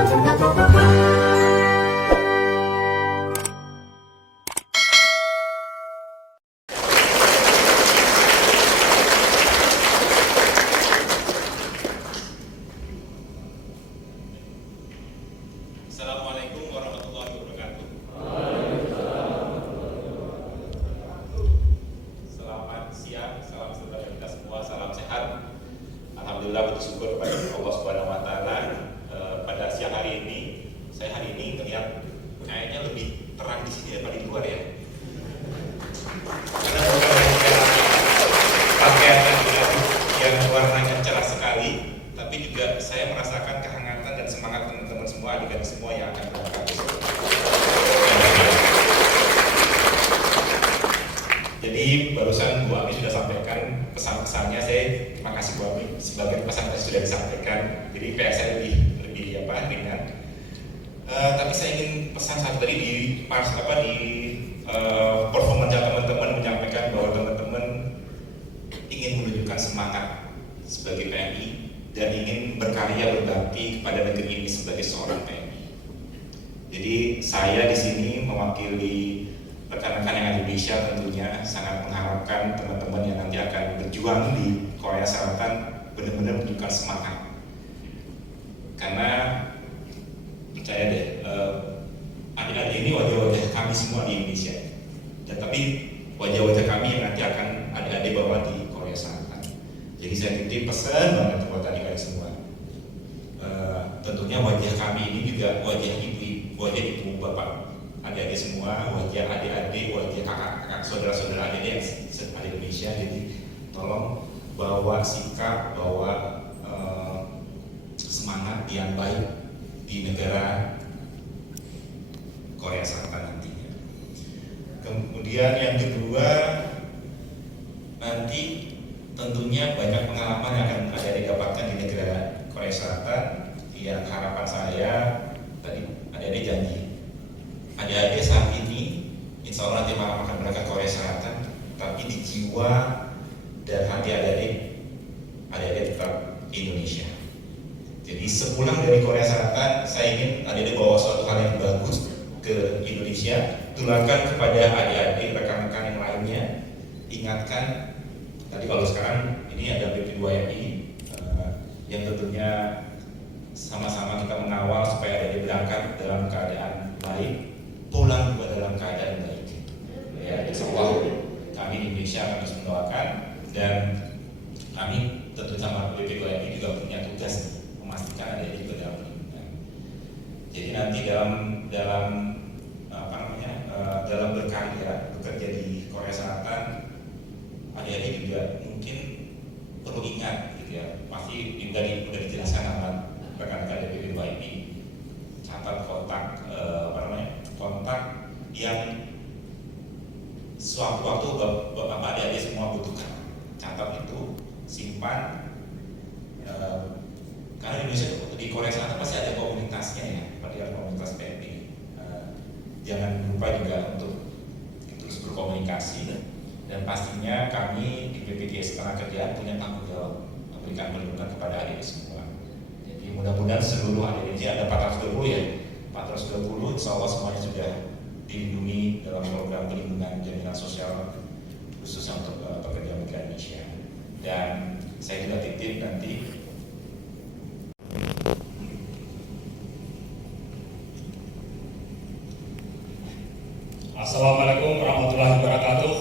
Assalamualaikum warahmatullahi wabarakatuh. Selamat siang, salam sejahtera kita semua, salam sehat. Alhamdulillah, bersyukur kepada Allah Subhanahu wa Ta'ala. Pada siang hari ini, saya hari ini melihat kayaknya lebih terang di sini daripada di luar ya. Karena pakaian yang warnanya cerah sekali, tapi juga saya merasakan kehangatan dan semangat teman-teman semua, adik-adik semua yang akan berangkat besok. Jadi barusan Bu Ami sudah sampaikan pesan-pesannya. Saya terima kasih Bu Ami, sebagai pesan-pesan sudah disampaikan. Jadi PS saya lebih ringan. Tapi saya ingin pesan satu tadi di performance teman-teman, menyampaikan bahwa teman-teman ingin menunjukkan semangat sebagai PNI dan ingin berkarya berbakti kepada negeri ini sebagai seorang PNI. Jadi saya di sini mewakili rekan-rekan yang ada di Indonesia, tentunya sangat mengharapkan teman-teman yang nanti akan berjuang di Korea Selatan benar-benar menunjukkan semangat. Karena percaya deh, adik-adik ini wajah-wajah kami semua di Indonesia, dan tapi wajah-wajah kami yang nanti akan adik-adik bawa di Korea Selatan. Jadi saya titip pesan banget buat adik-adik semua. Tentunya wajah kami ini juga wajah ibu bapak, adik-adik semua, wajah adik-adik, wajah kakak-kakak, saudara-saudara adik-adik yang ada di Indonesia. Jadi tolong bawa sikap, bawa semangat yang baik di negara Korea Selatan nantinya. Kemudian yang kedua, nanti tentunya banyak pengalaman yang akan ada didapatkan di negara Korea Selatan. Yang harapan saya tadi adik-adik janji, adik-adik saat ini insya Allah nanti malam akan berangkat Korea Selatan, tapi di jiwa dan hati adik-adik tetap Indonesia. Jadi sepulang dari Korea Selatan, saya ingin adik-adik bawa suatu hal yang bagus ke Indonesia, tularkan kepada adik-adik rekan-rekan yang lainnya. Ingatkan, tadi kalau sekarang ini ada BP2MI yang tentunya sama-sama kita mengawal supaya adik-adik berangkat dalam keadaan baik, pulang juga dalam keadaan baik. Ya, insya Allah kami di Indonesia akan terus mendoakan, dan kami tentu sama BP2MI juga punya tugas memastikan adik-adik juga dalam lingkungan. Jadi nanti dalam berkarya bekerja di Korea Selatan, adik-adik juga mungkin perlu ingat gitu ya, pasti sudah dijelaskan sama rekan-rekan dari BP2MI, catat kontak kontak yang suatu waktu bapak adik-adik semua butuhkan. Catat itu, simpan. Karena di Indonesia, di Korea Selatan pasti ada komunitasnya ya, pada komunitas PNI. Jangan lupa juga untuk terus berkomunikasi, dan pastinya kami di BPJS Ketenagakerjaan punya tanggung jawab memberikan perlindungan kepada adik semua. Jadi mudah-mudahan seluruh adik ada 420 ya, 420 insya Allah semuanya sudah dilindungi dalam program perlindungan jaminan sosial khusus untuk pekerja migran Indonesia. Dan saya juga titip nanti Assalamualaikum warahmatullahi wabarakatuh.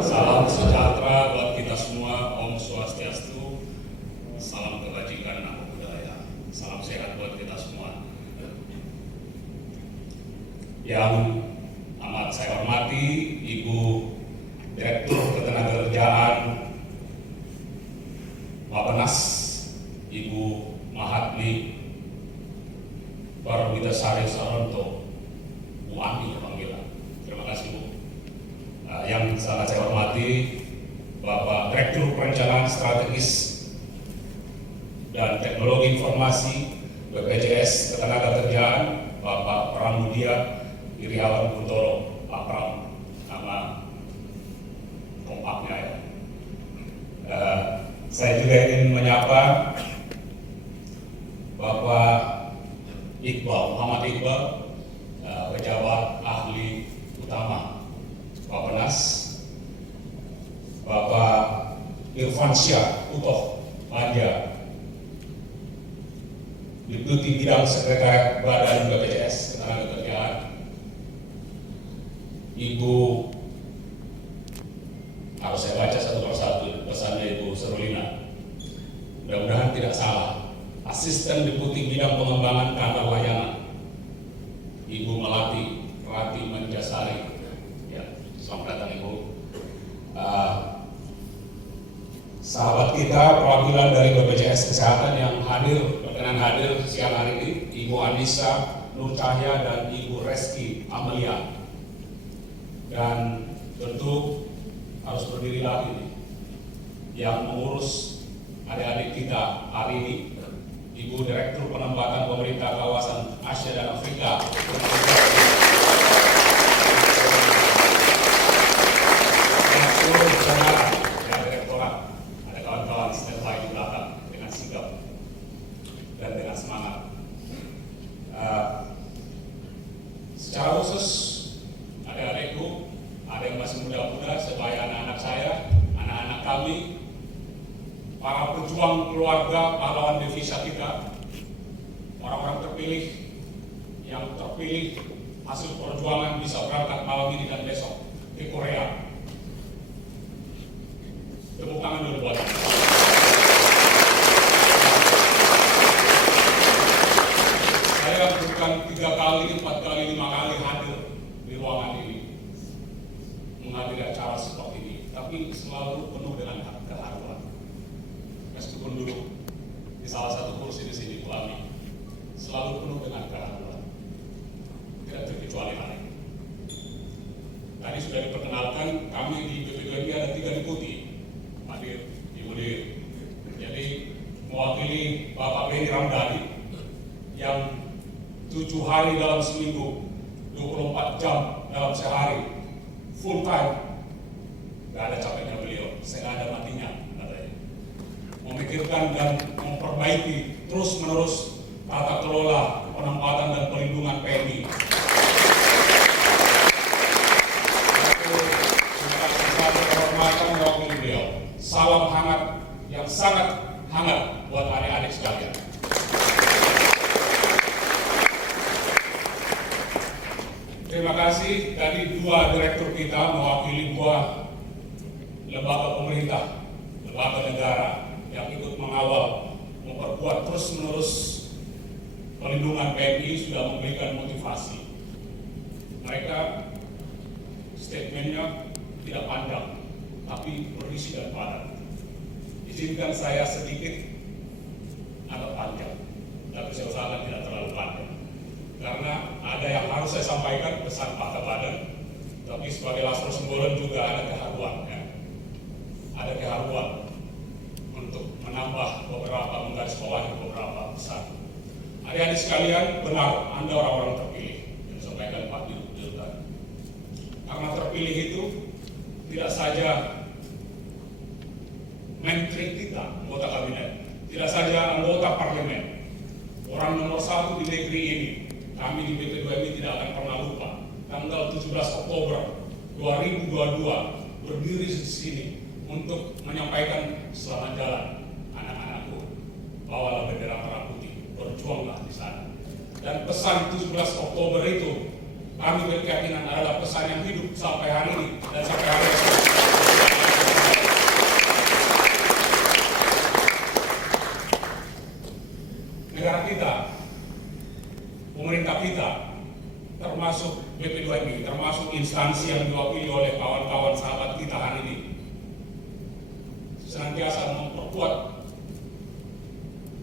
Salam sejahtera buat kita semua. Om Swastiastu. Salam kebajikan, namo buddhaya. Salam sehat buat kita semua. Yang amat saya hormati Ibu Direktur Ketenagakerjaan Bappenas, Ibu Mahatmi Parmitasari Saronto, Bu Ami panggilan. Terima kasih Bu. Yang sangat saya hormati Bapak Direktur Perencanaan Strategis dan Teknologi Informasi BPJS Ketenagakerjaan Bapak Pramudia Iriawan Kuntoro, Pak Pram, nama kompaknya ya. Saya juga ingin menyapa Bapak Muhammad Iqbal, pejabat ahli utama Bappenas, Bapak Irfansyah Utoh Manja, Deputi Bidang Sekretariat Badan BPJS Ketenagakerjaan, Ibu, harus saya baca satu persatu pesannya, Ibu Serulina, mudah-mudahan tidak salah, Asisten Deputi Bidang Pengembangan Kantor Layanan, Ibu Melati Rati Manjasari. Ya, selamat datang Ibu. Sahabat kita perwakilan dari BPJS Kesehatan yang berkenan hadir siang hari ini, Ibu Anissa Nur Cahya dan Ibu Reski Amelia. Dan tentu harus berdiri lagi nih, yang mengurus adik-adik kita hari ini, Ibu Direktur Penempatan Pemerintah Kawasan Asia dan Afrika. Seluruh jajaran dan direktorat, ada kawan-kawan standby di belakang dengan sigap dan dengan semangat. Secara khusus, adik-adikku, ada yang masih muda-muda, sebaya anak-anak saya, anak-anak kami, para pejuang keluarga pahlawan devisa kita, orang-orang terpilih yang terpilih hasil perjuangan bisa berangkat malam ini dan besok ke Korea. Tepuk tangan dulu buat mereka. Saya bukan 3 kali, 4 kali, 5 kali hadir di ruangan ini menghadiri acara seperti ini, tapi selalu penuh dengan keharuan. Meskipun duduk di salah satu kursi di sini, Bu Ami, selalu penuh dengan keharuan. Tidak terkecuali hari ini. Tadi sudah diperkenalkan, kami di BPDWMI ada 3 deputi hadir, Ibu Dir. Jadi mewakili Bapak Benny Ramdhani yang 7 hari dalam seminggu, 24 jam dalam sehari, full time, gak ada capeknya beliau, saya gak ada matinya katanya. Memikirkan dan memperbaiki terus menerus tata kelola penempatan dan perlindungan PMI. Kehormatan mewakili beliau. Salam hangat yang sangat hangat buat adik-adik sekalian. Terima kasih tadi 2 direktur kita mewakili 2 lembaga pemerintah, lembaga negara yang ikut mengawal, memperkuat terus-menerus perlindungan PMI, sudah memberikan motivasi. Mereka statementnya tidak panjang, tapi berisi dan padat. Izinkan saya sedikit agak panjang, tapi saya usahakan tidak terlalu panjang. Karena ada yang harus saya sampaikan pesan Pak Kabadan, tapi sebagai Lasro Sembolen juga ada keharuan, ya. Ada keharuan untuk menambah beberapa, menggarisbawahi beberapa pesan. Adik-adik sekalian, benar, Anda orang-orang terpilih yang disampaikan Pak Dirut tadi. Karena terpilih itu tidak saja menteri kita, anggota kabinet, tidak saja anggota parlemen, orang nomor 1 di negeri ini. Kami di BPDWMI tidak akan pernah lupa tanggal 17 Oktober 2022 berdiri di sini untuk menyampaikan selamat jalan anak-anakku, bawalah bendera merah putih, berjuanglah di sana. Dan pesan 17 Oktober itu kami berkeyakinan adalah pesan yang hidup sampai hari ini dan sampai hari ini. Negara kita, pemerintah kita, termasuk BPDWMI, termasuk instansi yang diwakili oleh kawan-kawan sahabat kita hari ini, senantiasa memperkuat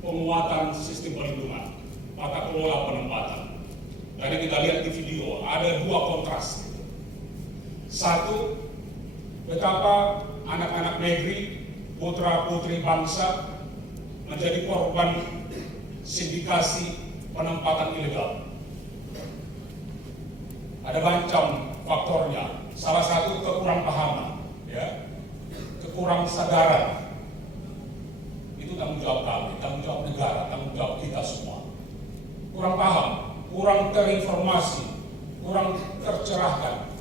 penguatan sistem perlindungan, tata kelola penempatan. Tadi kita lihat di video, ada 2 kontras. Satu, betapa anak-anak negeri, putra-putri bangsa menjadi korban sindikasi penempatan ilegal. Ada macam faktornya. Salah satu kekurang pahaman, ya, kekurang sadaran. Itu tanggung jawab kami, tanggung jawab negara, tanggung jawab kita semua. kurang terinformasi, kurang tercerahkan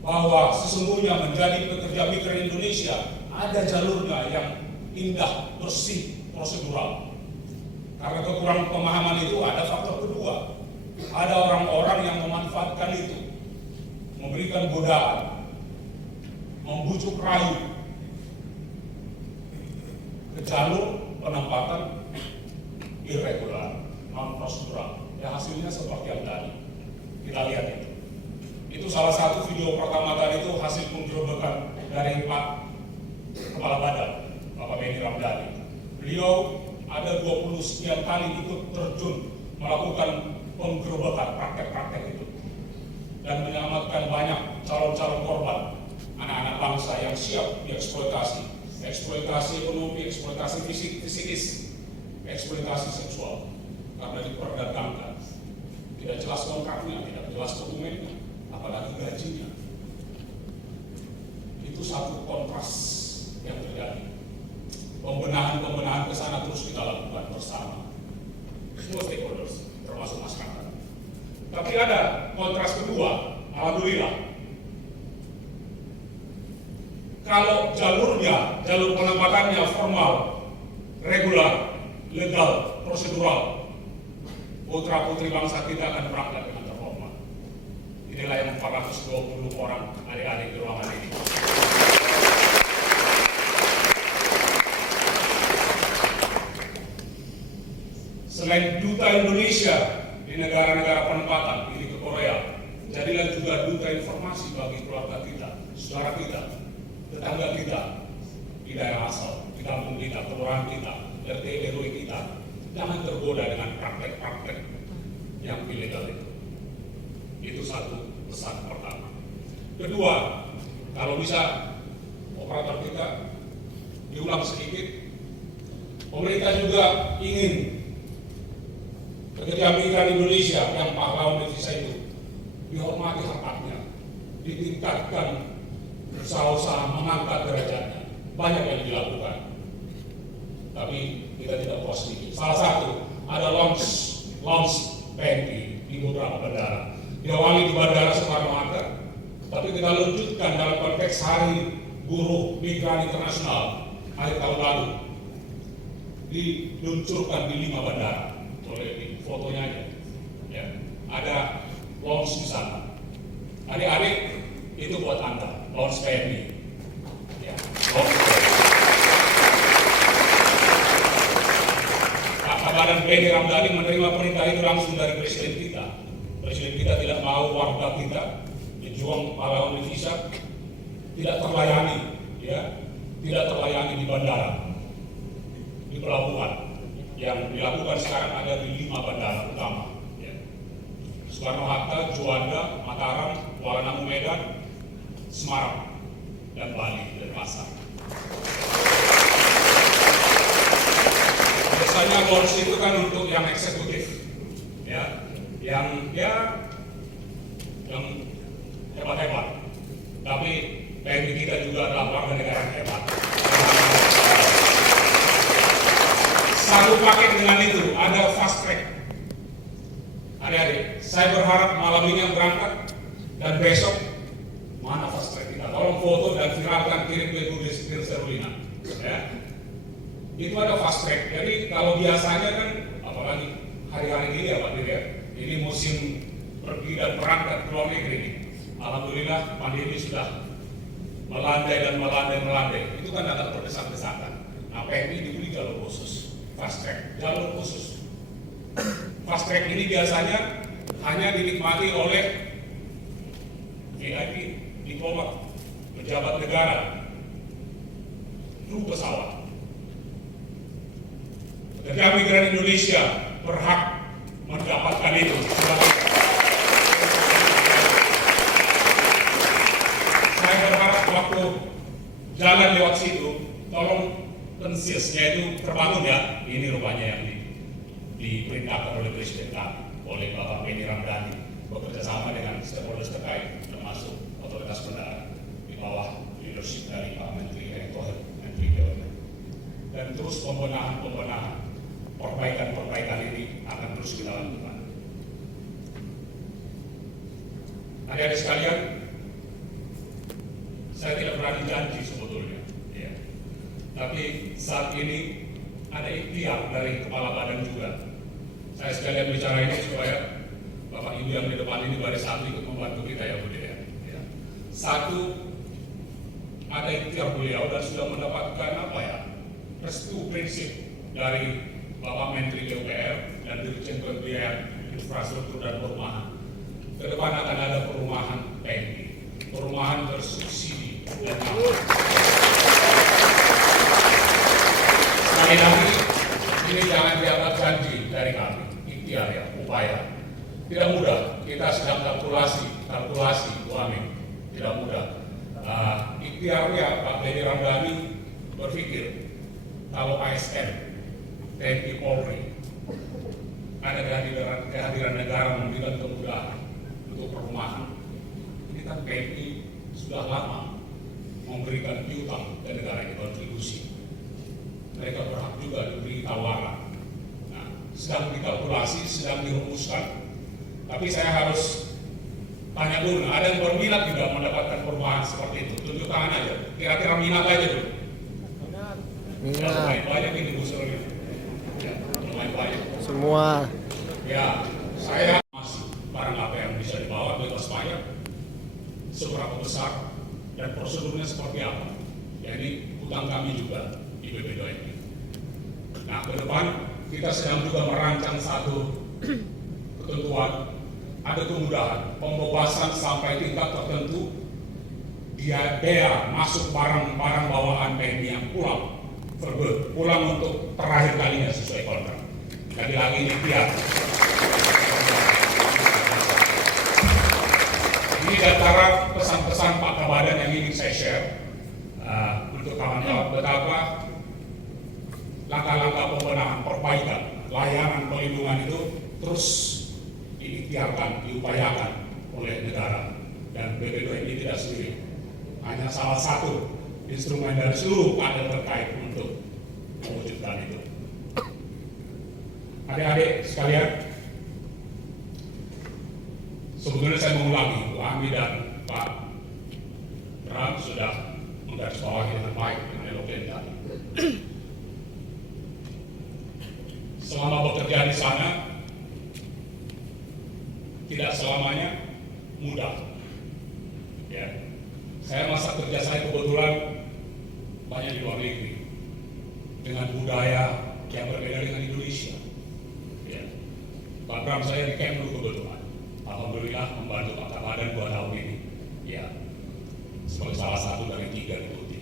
bahwa sesungguhnya menjadi pekerja migran Indonesia ada jalurnya yang indah, bersih, prosedural. Karena kekurangan pemahaman itu ada faktor kedua. Ada orang-orang yang memanfaatkan itu, memberikan godaan, membujuk rayu ke jalur penempatan irregular, non prosedural. Ya hasilnya seperti yang tadi kita lihat itu. Itu salah satu video pertama tadi itu hasil penggerebekan dari Pak Kepala Badan, Bapak Benny Ramdhani. Beliau ada 20 sekian kali ikut terjun melakukan penggerebekan praktek-praktek itu dan menyelamatkan banyak calon-calon korban, anak-anak bangsa yang siap dieksploitasi, eksploitasi ekonomi, eksploitasi psikis, eksploitasi seksual karena diperdagangkan. Tidak jelas kontraknya, tidak jelas dokumennya, apalagi gajinya. Itu satu kontras yang terjadi. Pembenahan ke sana terus kita lakukan bersama semua stakeholders, termasuk masyarakat. Tapi ada kontras kedua, alhamdulillah. Kalau jalur penempatannya formal, regular, legal, prosedural, putra-putri bangsa kita akan berangkat dengan terhormat. Inilah yang 420 orang adik-adik di ruangan ini. Selain duta Indonesia di negara-negara penempatan ini ke Korea, jadilah juga duta informasi bagi keluarga kita, saudara kita, tetangga kita di daerah asal, di kampung kita, kelurahan kita, RT RW kita. Jangan tergoda dengan praktek-praktek yang ilegal itu. Itu satu pesan pertama. Kedua, kalau bisa operator kita diulang sedikit, pemerintah juga ingin pekerja migran Indonesia yang pahlawan devisa itu dihormati haknya, ditingkatkan, berusaha mengangkat derajatnya. Banyak yang dilakukan, tapi kita tidak puas sedikit. Salah satu ada launch PNI di beberapa bandara. Diawali di Bandara Soekarno-Hatta, tapi kita lanjutkan dalam konteks Hari Buruh Migran Internasional hari tahun lalu, diluncurkan di 5 bandara. Oleh fotonya aja, ya. Ada launch di sana. Adik-adik, itu buat Anda, launch PNI. Ya, launch PNI. Pak Badan Benny Ramdhani menerima perintah itu langsung dari Presiden kita. Presiden kita tidak mau warga kita, pejuang pahlawan devisa, tidak terlayani, ya, tidak terlayani di bandara, di pelabuhan. Yang dilakukan sekarang ada di 5 bandara utama, ya. Soekarno-Hatta, Juanda, Mataram, Kuala Namu, Medan, Semarang, dan Bali, dan Pasar. Biasanya launch itu kan untuk yang eksekutif, ya, yang hebat-hebat. Tapi PMI kita juga adalah warga negara yang hebat. Satu paket dengan itu, ada fast track. Adik-adik, saya berharap malam ini yang berangkat dan besok mana fast track kita. Tolong foto dan viralkan, kirim ke Budi Serulina. Ya. Itu ada fast track. Jadi kalau biasanya kan, apalagi hari-hari ini ya Pak Dir, ya, ini musim pergi dan berangkat ke luar negeri ini. Alhamdulillah pandemi sudah melandai dan melandai. Itu kan ada berdesak-desakan. Nah, PMI diberi jalur khusus. Fast track, jalur khusus. Fast track ini biasanya hanya dinikmati oleh VIP, diplomat, pejabat negara, kru pesawat. Pekerja migran Indonesia berhak mendapatkan itu. Saya berharap waktu jalan lewat situ, tolong tensiusnya itu terbangun ya. Ini rupanya yang diperintahkan oleh Presiden kami, oleh Bapak Benny Ramdhani, bekerja sama dengan stakeholders terkait, termasuk otoritas bandara di bawah leadership dari Pak Menteri Erick Thohir, Menteri BUMN. Dan terus pembenahan, perbaikan ini akan terus kita lakukan. Adik-adik sekalian, saya tidak berani janji sebetulnya, ya. Tapi saat ini ada ikhtiar dari kepala badan juga. Saya sekalian bicara ini supaya Bapak Ibu yang di depan ini baris satu ikut membantu kita ya Budi ya. Satu, ada ikhtiar beliau dan sudah mendapatkan restu prinsip dari Bapak Menteri PUPR dan Dirjen Pembiayaan Infrastruktur dan Perumahan. Ke depan akan ada perumahan PMI, perumahan bersubsidi dan aman. Sekali lagi, ini jangan dianggap janji dari kami, ikhtiar ya, upaya. Tidak mudah, kita sedang kalkulasi Bu Amin, tidak mudah. Ikhtiarnya Pak Benny Ramdhani berpikir kalau ASN, TNI Polri, ada kehadiran negara memberikan kemudahan untuk perumahan. Ini kan PNI sudah lama memberikan piutang ke negara ini kontribusi. Mereka berhak juga diberi tawaran. Nah, sedang dikalkulasi, sedang dirumuskan. Tapi saya harus tanya dulu, ada yang berminat juga mendapatkan perumahan seperti itu? Tunjuk tangan aja, kira-kira minat aja dulu. Minat. Ya, banyak ini Bu Surya. Ya, lumayan banyak. Semua. Ya, saya masih barang apa yang bisa dibawa bebas pajak, seberapa besar dan prosedurnya seperti apa. Jadi utang kami juga di BPDOMI. Nah, ke depan kita sedang juga merancang satu ketentuan, ada kemudahan pembebasan sampai tingkat tertentu dia bea masuk barang-barang bawaan PMI yang pulang untuk terakhir kalinya sesuai kontrak. Lagi-lagi ini biar. Ini antara pesan-pesan Pak Kabadan yang ingin saya share untuk kawan-kawan betapa langkah-langkah pembenahan, perbaikan, layanan pelindungan itu terus diikhtiarkan, diupayakan oleh negara, dan BPDOMI tidak sendiri. Hanya salah satu instrumen dari seluruh kader terkait untuk mewujudkan itu. Adik-adik sekalian, sebetulnya saya mengulangi, Bu Ami dan Pak Bram sudah menggarisbawahi dengan baik dengan elogen tadi. Selama bekerja di sana, tidak selamanya mudah. Ya, saya masa kerja saya kebetulan banyak di luar negeri dengan budaya yang berbeda dengan Indonesia. Ya. Pak Bram saya di Kemlu kebetulan, alhamdulillah membantu Pak Kabadan 2 tahun ini. Ya, sebagai salah satu dari 3 deputi.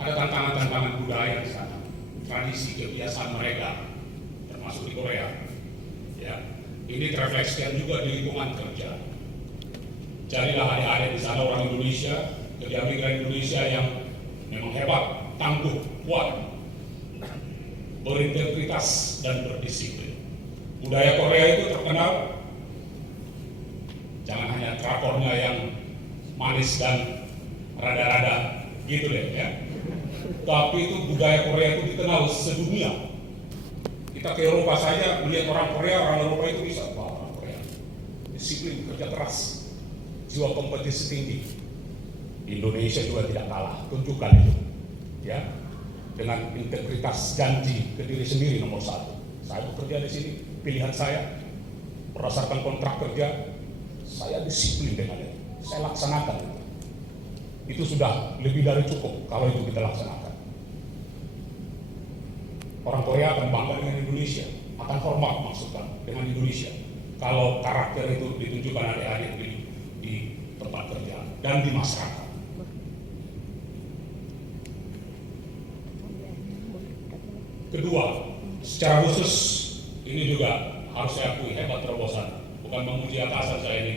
Ada tantangan-tantangan budaya di sana, tradisi kebiasaan mereka, termasuk di Korea. Ya. Ini terefleksikan juga di lingkungan kerja. Carilah adik-adik di sana orang Indonesia, kerja migran Indonesia yang memang hebat, tangguh, kuat, berintegritas dan berdisiplin. Budaya Korea itu terkenal jangan hanya trakornya yang manis dan rada-rada gitu deh ya. Tapi itu budaya Korea itu dikenal sedunia. Kita ke Eropa saja melihat orang Eropa itu bisa, wah orang Korea disiplin, kerja keras, jiwa kompetisi tinggi. Indonesia juga tidak kalah, tunjukkan itu, ya, dengan integritas janji ke diri sendiri nomor 1. Saya bekerja di sini, pilihan saya berdasarkan kontrak kerja, saya disiplin dengan itu, saya laksanakan itu. Itu sudah lebih dari cukup kalau itu kita laksanakan. Orang Korea akan bangga dengan Indonesia, akan hormat maksudkan dengan Indonesia. Kalau karakter itu ditunjukkan adik-adik di tempat kerja dan di masyarakat. Kedua, secara khusus ini juga harus saya akui hebat terobosan. Bukan memuji atasan saya ini.